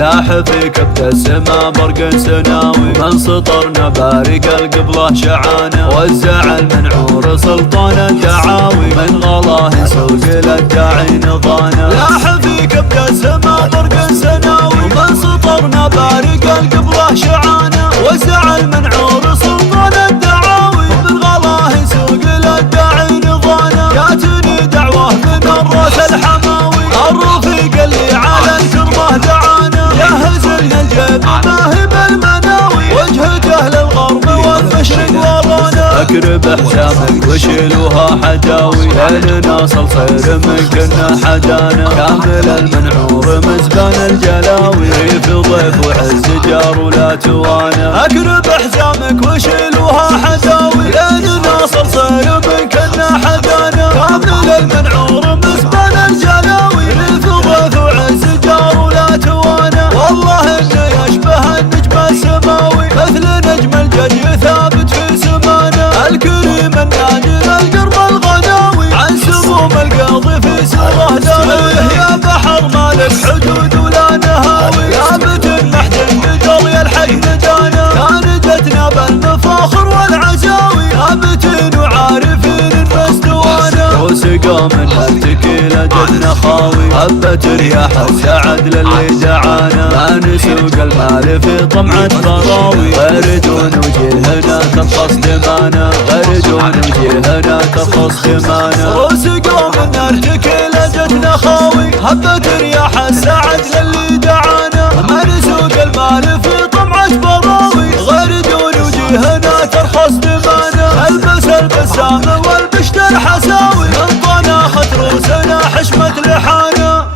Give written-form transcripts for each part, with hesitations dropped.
لاح في كبد السما برق سناوي، من سطرنا بارق القبلة شعانا، والزعل منعور سلطان الدعاوي، من غلاه سوق للداعي نضانا. لاح في كبد السما برق سناوي، من سطرنا بارق القبلة شعانا، والزعل منعور سلطان الدعاوي، من غلاه سوق للداعي نضانا. جاتني دعوة من الراس الحماوي، الرفيق اللي على الكرمه دعانا، جهز لنا الجيب ما هي بالمناوي، وجهته للغرب والمشرق ورانا. اقرب حزامك وشيلوها حجاوي، ليلنا صلصير من كنا حدانا، كامل المنعور مزبان الجلاوي، ريف ضيف وعز جار ولا توانا. اقرب حزامك وشيلوها حجاوي، ليلنا صلصير من كنا حدانا، كامل المنعور مزبان الجلاوي، ريف ضيف وعز جار ولا توانا. والله انه يشبه النجم السماوي، مثل نجم الجدي ثابت في سمانا، الكريم النادر القرب الغناوي، عن سموم القاضي في سره داوي. يا بحر مالك حدود ولا نهاوي، ثابت محجن بجري الحي ندانا، كان جتنا بالمفاخر والعزاوي، ثابتين وعارفين المستوانا. وسقى من التكيلة جتنا خاوي، هبت رياح السعد للي دعانا، ما نسوق المال في طمعة ضراوي، غيردون وجيهنا ترخص دمانا، غيردون وجيهنا ترخص دمانا. وسقى من التكيلة جتنا خاوي، هبت رياح السعد للي دعانا، ما نسوق المال في طمعة ضراوي، غيردون وجيهنا ترخص دمانا. البس البسام والبشت الحساوي، من طناخت روسنا حشمة لحانا.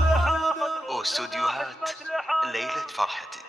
استوديوهات ليلة فرحتك.